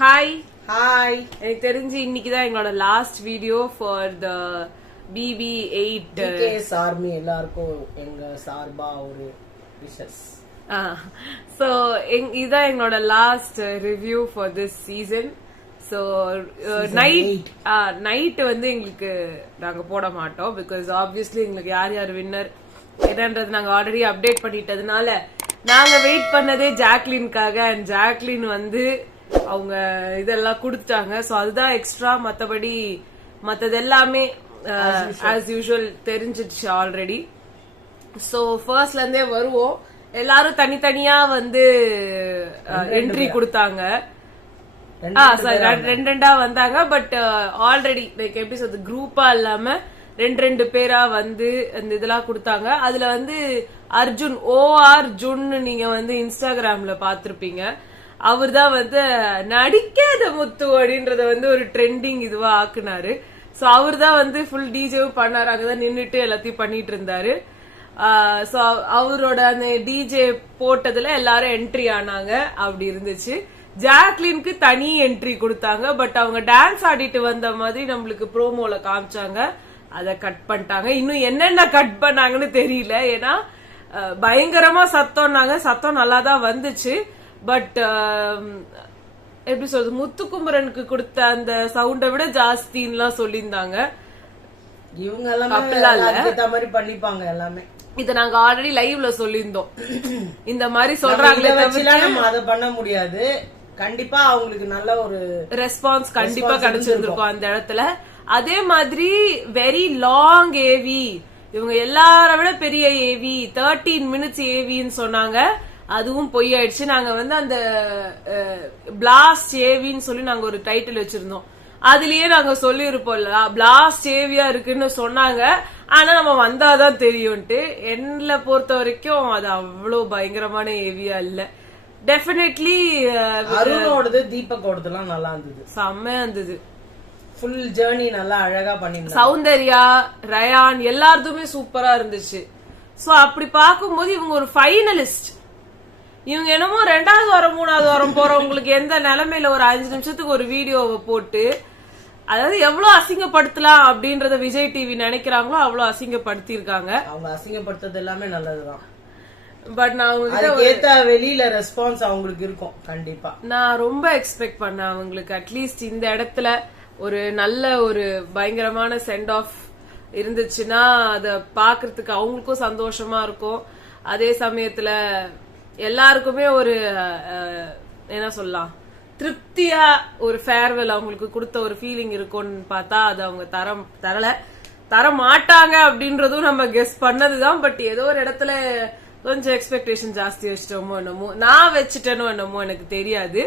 Hi hi. எனக்கு தெரிஞ்சு இன்னைக்குதான் எங்களோட last video for the BB8 TKS army எல்லாருக்கும் எங்க சார்பா ஒரு விஷஸ். ஸோ இதுதான் எங்களோட last review for this season. So night வந்து எங்களுக்கு நாங்க போட மாட்டோம் பிகாஸ் ஆப்வியஸ்லி எங்களுக்கு யார் யார் வின்னர் என்னன்றது நாங்க ஆல்ரெடி அப்டேட் பண்ணிட்டதுனால நாங்க வெயிட் பண்ணதே ஜாக்லின்காக. அண்ட் ஜாக்லின் வந்து அவங்க இதெல்லாம் கொடுத்துட்டாங்க. ஸோ அதுதான் எக்ஸ்ட்ரா. மற்றபடி மற்றது எல்லாமே ஆஸ் யூஷுவல் தெரிஞ்சிடுச்சு ஆல்ரெடி. ஸோ ஃபர்ஸ்ட்ல இருந்தே வருவோம். எல்லாரும் தனித்தனியா வந்து என்ட்ரி கொடுத்தாங்க. ரெண்டா வந்தாங்க. பட் ஆல்ரெடி லைக் எப்படி சொல்றது, குரூப்பா இல்லாம ரெண்டு பேரா வந்து அந்த இதெல்லாம் கொடுத்தாங்க. அதுல வந்து அர்ஜுன் OR நீங்க வந்து இன்ஸ்டாகிராம்ல பாத்திருப்பீங்க. அவர் தான் வந்து நடிக்காத முத்து அப்படின்றத வந்து ஒரு ட்ரெண்டிங் இதுவா ஆக்குனாரு. சோ அவர் தான் வந்து ஃபுல் டிஜேவும் பண்ணாரு. அங்கதான் நின்னுட்டு எல்லாத்தையும் பண்ணிட்டு இருந்தாரு. சோ அவரோட அந்த டிஜே போட்டதுல எல்லாரும் என்ட்ரி ஆனாங்க. அப்படி இருந்துச்சு. ஜாக்லினுக்கு தனி என்ட்ரி கொடுத்தாங்க. பட் அவங்க டான்ஸ் ஆடிட்டு வந்த மாதிரி நம்மளுக்கு ப்ரோமோல காமிச்சாங்க. அத கட் பண்ணிட்டாங்க. இன்னும் என்னென்ன கட் பண்ணாங்கன்னு தெரியல. ஏன்னா பயங்கரமா சத்தம்னாங்க. சத்தம் நல்லா தான் வந்துச்சு. பட் எப்படி சொல்றது, முத்துக்குமரனுக்கு கொடுத்த அந்த சவுண்டை விட ஜாஸ்தின்லாம் சொல்லியிருந்தாங்க. இவங்க எல்லாமே பண்ணிப்பாங்க எல்லாமே. இத நாங்க ஆல்ரெடி லைவ்ல சொல்லியிருந்தோம். இந்த மாதிரி சொல்றாங்களே நம்ம அதை பண்ண முடியாது. கண்டிப்பா அவங்களுக்கு நல்ல ஒரு ரெஸ்பான்ஸ் கண்டிப்பா கிடைச்சிருந்திருக்கும் அந்த இடத்துல. அதே மாதிரி வெரி லாங் ஏவி, இவங்க எல்லார விட பெரிய ஏவி 13 மினிட்ஸ் ஏவின்னு சொன்னாங்க. அதுவும் பொய் ஆயிடுச்சு. நாங்க வந்து அந்த பிளாஸ்ட் ஏவின்னு சொல்லி நாங்க ஒரு டைட்டில் வச்சிருந்தோம். அதுலயே நாங்க சொல்லி இருப்போம்ல பிளாஸ்ட் ஏவியா இருக்குன்னு சொன்னாங்க. ஆனா நம்ம வந்தாதான் தெரியும்ட்டு. என்னை பொறுத்த வரைக்கும் அது அவ்வளவு பயங்கரமான ஏவியா இல்ல. டெஃபினெட்லி அருணோடது தீபக்கோடதுலாம் நல்லா இருந்தது. செம்மையா இருந்தது. ஃபுல் ஜர்னி நல்லா அழகா பண்ணிருந்தாங்க. சௌந்தர்யா, ரயான் எல்லாருதுமே சூப்பரா இருந்துச்சு. சோ அப்படி பார்க்கும்போது இவங்க ஒரு ஃபைனலிஸ்ட். இவங்க என்னமோ 2வது வாரம் 3வது வாரம் போறவங்களுக்கு எந்த நிலைமையில ஒரு 5 நிமிஷத்துக்கு ஒரு வீடியோவை போட்டு, அதாவது எவ்வளவு அசிங்கப்படுத்தலாம் அப்படின்றத விஜய் டிவி நினைக்கிறாங்களோ அவ்வளவு அசிங்கப்படுத்தி இருக்காங்க. அவங்க அசிங்கப்படுத்துறது எல்லாமே நல்லதுதான். பட் நான் ஏத்த வெளியில ரெஸ்பான்ஸ் அவங்களுக்கு இருக்கும் கண்டிப்பா. நான் ரொம்ப எக்ஸ்பெக்ட் பண்ணேன் அவங்களுக்கு அட்லீஸ்ட் இந்த இடத்துல ஒரு நல்ல ஒரு பயங்கரமான சென்ட் ஆஃப் இருந்துச்சுன்னா அத பாக்குறதுக்கு அவங்களுக்கும் சந்தோஷமா இருக்கும். அதே சமயத்துல எல்லாருக்குமே ஒரு என்ன சொல்லலாம், திருப்தியா ஒரு ஃபேர்வெல் அவங்களுக்கு கொடுத்த ஒரு ஃபீலிங் இருக்கும்னு பார்த்தா அது அவங்க தர மாட்டாங்க அப்படின்றதும் நம்ம கெஸ் பண்ணதுதான். பட் ஏதோ ஒரு இடத்துல கொஞ்சம் எக்ஸ்பெக்டேஷன் ஜாஸ்தி வச்சிட்டோமோ என்னமோ, நான் வச்சுட்டேனோ என்னமோ எனக்கு தெரியாது.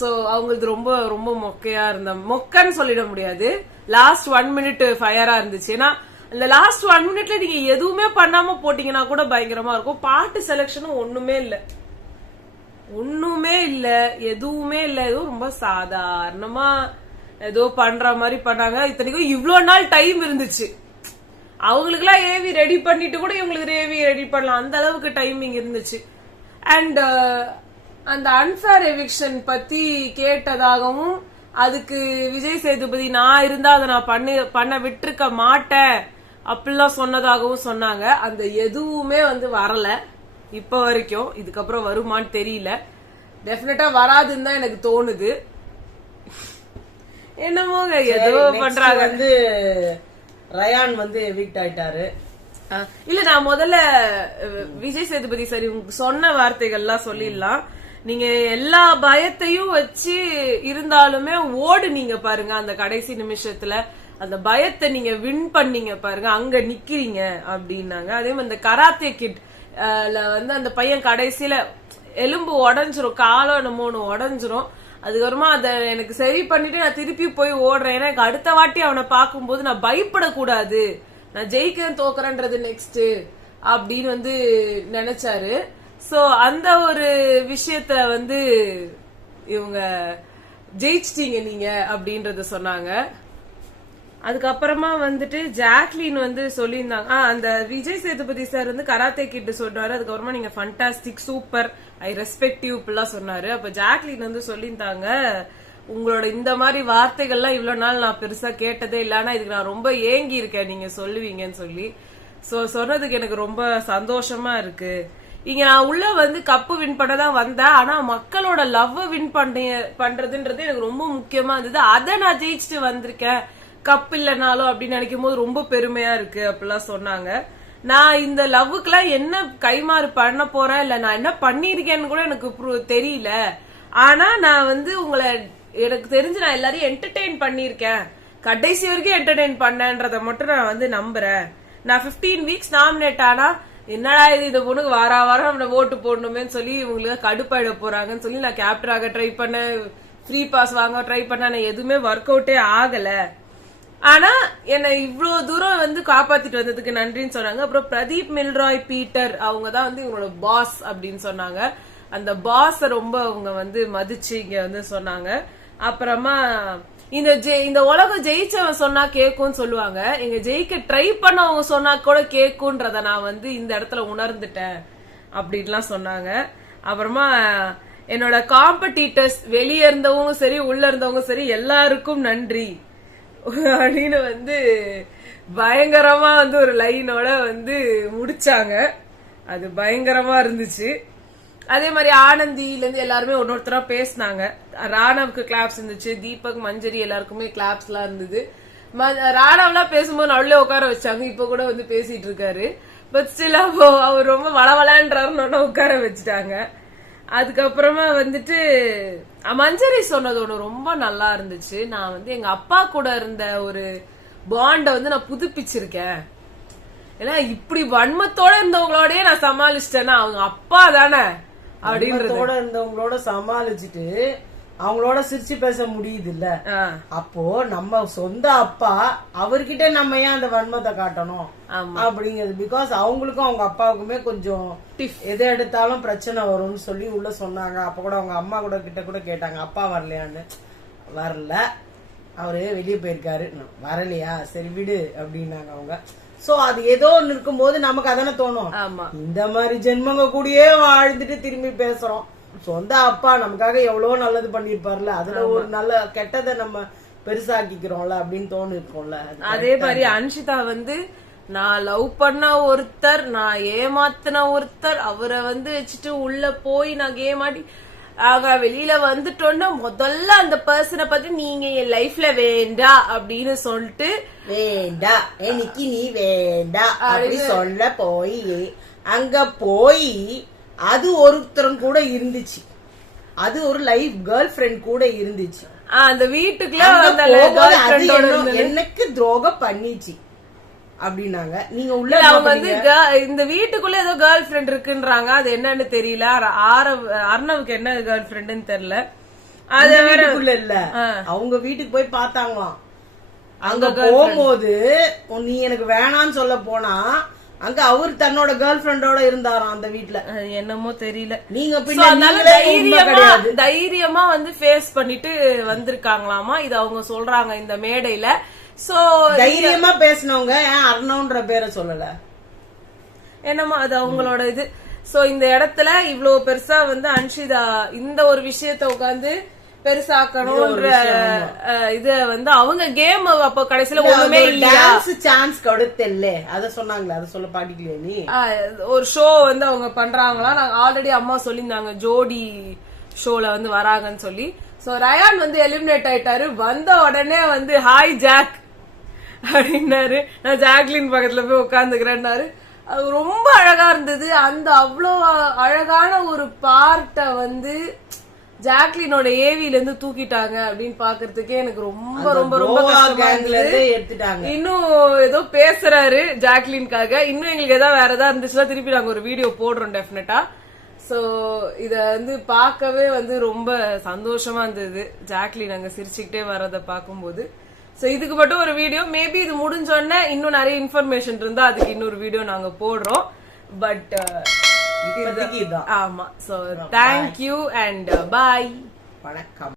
சோ அவங்களுக்கு ரொம்ப ரொம்ப மொக்கையா இருந்த, மொக்கன்னு சொல்லிட முடியாது, லாஸ்ட் 1 மினிட் ஃபயரா இருந்துச்சு. ஏன்னா இந்த லாஸ்ட் 1 மினிட்ல நீங்க எதுவுமே பண்ணாம போட்டீங்கன்னா கூட பயங்கரமா இருக்கும். பாட்டு செலக்ஷனும் ஒண்ணுமே இல்ல, எதுவுமே இல்ல. ஏதோ ரொம்ப சாதாரணமா ஏதோ பண்ற மாதிரி பண்ணாங்க. இத்தனைக்கும் இவ்வளவு நாள் டைம் இருந்துச்சு. அவங்களுக்கு எல்லாம் ஏவி ரெடி பண்ணிட்டு கூட இவங்களுக்கு ஏவி ரெடி பண்ணலாம், அந்த அளவுக்கு டைமிங் இருந்துச்சு. அண்ட் அந்த அன்ஃபேர் எவிக்ஷன் பத்தி கேட்டதாகவும், அதுக்கு விஜய் சேதுபதி நான் இருந்தா அதை நான் பண்ண விட்டுருக்க மாட்டேன் அப்படிலாம் சொன்னதாகவும் சொன்னாங்க. அந்த எதுவுமே வந்து வரல இப்ப வரைக்கும். இதுக்கப்புறம் வருமான்னு தெரியல. டெஃபினட்டா வராதுன்னு தான் எனக்கு தோணுது. என்னமோங்க ஏதோ பண்றாங்க. வந்து ரயான் வந்து எவிக்ட் ஆயிட்டாரு. இல்ல நான் முதல்ல விஜய் சேதுபதி சரி சொன்ன வார்த்தைகள்லாம் சொல்லிடலாம். நீங்க எல்லா பயத்தையும் வச்சு இருந்தாலுமே ஓடுனீங்க பாருங்க அந்த கடைசி நிமிஷத்துல, அந்த பயத்தை நீங்க வின் பண்ணீங்க பாருங்க, அங்க நிக்கிறீங்க அப்படின்னாங்க. அதே மாதிரி இந்த கராத்தே கிட் வந்து அந்த பையன் கடைசியில எலும்பு உடஞ்சிரும், காலம் என்னமோ உடஞ்சிரும். அதுக்கப்புறமா அதை எனக்கு சரி பண்ணிட்டு நான் திருப்பி போய் ஓடுறேன். ஏன்னா எனக்கு அடுத்த வாட்டி அவனை பார்க்கும்போது நான் பயப்படக்கூடாது, நான் ஜெயிக்கிறேன் தோக்குறேன்றது நெக்ஸ்ட் அப்படின்னு வந்து நினைச்சாரு. சோ அந்த ஒரு விஷயத்த வந்து இவங்க ஜெயிச்சிட்டீங்க நீங்க அப்படின்றத சொன்னாங்க. அதுக்கப்புறமா வந்துட்டு ஜாக்லின் வந்து சொல்லியிருந்தாங்க அந்த விஜய் சேதுபதி சார் வந்து கராத்தே கிட்டு சொல்றாரு. அதுக்கப்புறமா நீங்க fantastic, super, I respect you இப்பெல்லாம் சொன்னாரு. அப்ப ஜாக்லின் வந்து சொல்லியிருந்தாங்க, உங்களோட இந்த மாதிரி வார்த்தைகள்லாம் இவ்வளவு நாள் நான் பெருசா கேட்டதே இல்ல, ஆனா இதுக்கு நான் ரொம்ப ஏங்கி இருக்கேன் நீங்க சொல்லுவீங்கன்னு சொல்லி. சோ சொன்னதுக்கு எனக்கு ரொம்ப சந்தோஷமா இருக்கு. இங்க நான் உள்ள வந்து கப்பு வின் பண்ணதான் வந்தேன், ஆனா மக்களோட லவ் வின் பண்றதுன்றது எனக்கு ரொம்ப முக்கியமா இருந்தது. அதை நான் ஜெயிச்சுட்டு வந்திருக்கேன், கப் இல்லனாலும் அப்படின்னு நினைக்கும் போது ரொம்ப பெருமையா இருக்கு அப்படிலாம் சொன்னாங்க. நான் இந்த லவ்வுக்குலாம் என்ன கைமாறு பண்ண போறேன், இல்ல நான் என்ன பண்ணிருக்கேன்னு கூட எனக்கு தெரியல. ஆனா நான் வந்து உங்களை எனக்கு தெரிஞ்சு நான் எல்லாரையும் என்டர்டெயின் பண்ணிருக்கேன், கடைசி வரைக்கும் என்டர்டெயின் பண்ணேன்றத மட்டும் நான் வந்து நம்புறேன். நான் 15 வீக்ஸ் நாமினேட் ஆனா என்னடா இது, இந்த பொண்ணுக்கு வாரம் அவனை ஓட்டு போடணுமேன்னு சொல்லி இவங்களுக்கு கடுப்பாயிட போறாங்கன்னு சொல்லி நான் கேப்டராக ட்ரை பண்ணேன், ஃப்ரீ பாஸ் வாங்க ட்ரை பண்ண, எதுவுமே ஒர்க் அவுட்டே ஆகல. ஆனா என்னை இவ்வளவு தூரம் வந்து காப்பாத்திட்டு வந்ததுக்கு நன்றின்னு சொன்னாங்க. அப்புறம் பிரதீப் மில்ராய் பீட்டர் அவங்கதான் வந்து இவங்களோட பாஸ் அப்படின்னு சொன்னாங்க. அந்த பாஸ் ரொம்ப அவங்க வந்து மதிச்சு இங்க வந்து சொன்னாங்க. அப்புறமா இந்த உலகம் ஜெயிச்சவன் சொன்னா கேக்கும்னு சொல்லுவாங்க, இங்க ஜெயிக்க ட்ரை பண்ணவங்க சொன்னா கூட கேக்கும்ன்றத நான் வந்து இந்த இடத்துல உணர்ந்துட்டேன் அப்படின்லாம் சொன்னாங்க. அப்புறமா என்னோட காம்படிட்டர்ஸ் வெளியே இருந்தவங்க சரி உள்ள இருந்தவங்க சரி எல்லாருக்கும் நன்றி அப்படின்னு வந்து பயங்கரமா வந்து ஒரு லைனோட வந்து முடிச்சாங்க. அது பயங்கரமா இருந்துச்சு. அதே மாதிரி ஆனந்தில இருந்து எல்லாருமே ஒன்னொருத்தரா பேசினாங்க. ராணவுக்கு கிளாப்ஸ் இருந்துச்சு, தீபக், மஞ்சரி எல்லாருக்குமே கிளாப்ஸ் எல்லாம் இருந்தது. ராணவ்லாம் பேசும்போது நடுல உட்கார வச்சாங்க, இப்ப கூட வந்து பேசிட்டு இருக்காரு. பட் ஸ்டில் அவர் ரொம்ப வளவளான்றாருன்னு உட்கார வச்சுட்டாங்க. அதுக்கப்புறமா வந்துட்டு மஞ்சரி சொன்னது ஒண்ணு ரொம்ப நல்லா இருந்துச்சு. நான் வந்து எங்க அப்பா கூட இருந்த ஒரு பாண்ட வந்து நான் புதுப்பிச்சிருக்கேன். ஏன்னா இப்படி வன்மத்தோட இருந்தவங்களோடய நான் சமாளிச்சிட்டேன்னா அவங்க அப்பா தானே அப்படின்றதோட இருந்தவங்களோட சமாளிச்சுட்டு அவங்களோட சிரிச்சு பேச முடியுது இல்ல. அப்போ நம்ம சொந்த அப்பா, அவர்கிட்ட நம்ம ஏன் அந்த வன்மத்தை காட்டணும் அப்படிங்கிறது. பிகாஸ் அவங்களுக்கும் அவங்க அப்பாவுக்குமே கொஞ்சம் எது எடுத்தாலும் பிரச்சனை வரும்னு சொல்லி உள்ள சொன்னாங்க. அப்ப கூட அவங்க அம்மா கூட கிட்ட கூட கேட்டாங்க, அப்பா வரலையான்னு. வரல, அவரு வெளியே போயிருக்காரு. வரலையா, சரி விடு அப்படின்னாங்க அவங்க. சோ அது ஏதோ ஒண்ணு இருக்கும் போது நமக்கு அதானே தோணும், இந்த மாதிரி ஜென்மங்க கூடயே வாழ்ந்துட்டு திரும்பி பேசுறோம். சொந்த அப்பா நமக்காக எவ்வளவோ நல்லது பண்ணிருப்பார்ல, அதுல ஒரு நல்ல கெட்டதை நம்ம பெருசாக்கிக்கிறோம்ல அப்படின்னு தோணு இருக்கோம்ல. அதே மாதிரி அன்ஷிதா வந்து நான் லவ் பண்ண ஒருத்தர், நான் ஏமாத்தின ஒருத்தர், அவரை வந்து வச்சுட்டு உள்ள போய் நான் ஏமாட்டி வெளியில வந்துட்டோன்னா முதல்ல அந்த பர்சனை பத்தி நீங்க என் லைஃப்ல வேண்டா அப்படின்னு சொல்லிட்டு, வேண்டா எனக்கு நீ வேண்டா அப்படி சொல்ல போய் அங்க போய் அது ஒருத்தரும் கூட இருந்துச்சு, அது ஒரு லைஃப் கேர்ள் ஃபிரெண்ட் கூட இருந்துச்சு. அந்த வீட்டுக்குள்ள எனக்கு துரோகம் பண்ணிச்சு அப்படின்னாங்க. நீங்க உள்ள அவங்க வந்து இந்த வீட்டுக்குள்ள ஏதோ கேர்ள் ஃபிரெண்ட் இருக்குன்றாங்க, அது என்னன்னு தெரியல. அர்ணவுக்கு என்ன கேர்ள் ஃபிரெண்ட்னு தெரியல. அது வீட்டுக்குள்ள இல்ல, அவங்க வீட்டுக்கு போய் பார்த்தாங்களாம். அங்க போகும்போது நீ எனக்கு வேணான்னு சொல்ல போனா அங்க அவர் தன்னோட கேர்ள் ஃபிரெண்டோட இருந்தாராம் அந்த வீட்டுல. என்னமோ தெரியல. நீங்க தைரியமா வந்து ஃபேஸ் பண்ணிட்டு வந்திருக்காங்களாமா, இது அவங்க சொல்றாங்க இந்த மேடையில. சோ தைரியமா பேசினவங்க ஏன் அர்ணவன்ற பேரை சொல்லல, என்னமா அது அவங்களோட இது. சோ இந்த இடத்துல இவ்வளவு பெருசா வந்து அன்ஷிதா இந்த ஒரு விஷயத்த உட்காந்து பெருசாக்கணும்ன்ற இத வந்து அவங்க கேம் அப்ப கடைசியில ஒண்ணுமே சான்ஸ் கொடுத்தல்ல அத சொன்னாங்களே, அத சொல்ல பாடிக்கலையே நீ. ஒரு ஷோ வந்து அவங்க பண்றாங்களா, நாங்க ஆல்ரெடி அம்மா சொல்லியிருந்தாங்க ஜோடி ஷோல வந்து வராங்கன்னு சொல்லி. சோ ரயான் வந்து எலிமினேட் ஆயிட்டாரு. வந்த உடனே வந்து ஹாய் ஜாக் அப்படின்னாரு, நான் ஜாக்லின் பக்கத்துல போய் உட்காந்துக்கிறேன்னாரு. அது ரொம்ப அழகா இருந்தது. அந்த அவ்வளோ அழகான ஒரு பார்ட்ட வந்து ஜாக்லினோட ஏவில இருந்து தூக்கிட்டாங்க அப்படின்னு பாக்குறதுக்கே எனக்கு ரொம்ப ரொம்ப ரொம்ப எடுத்துட்டாங்க. இன்னும் ஏதோ பேசுறாரு ஜாக்லின்காக. இன்னும் எங்களுக்கு ஏதாவது வேற ஏதாவது இருந்துச்சுன்னா திருப்பி நாங்க ஒரு வீடியோ போடுறோம் டெஃபினட்டா. சோ இத வந்து பார்க்கவே வந்து ரொம்ப சந்தோஷமா இருந்தது, ஜாக்லின் அங்க சிரிச்சுக்கிட்டே வர்றத பாக்கும்போது. சோ இதுக்கு மட்டும் ஒரு வீடியோ, மேபி இது முடிஞ்சோடனே இன்னும் நிறைய இன்ஃபர்மேஷன் இருந்தா அதுக்கு இன்னொரு வீடியோ நாங்க போடுறோம். பட் ஆமா. சோ தேங்க்யூ அண்ட் பாய், வணக்கம்.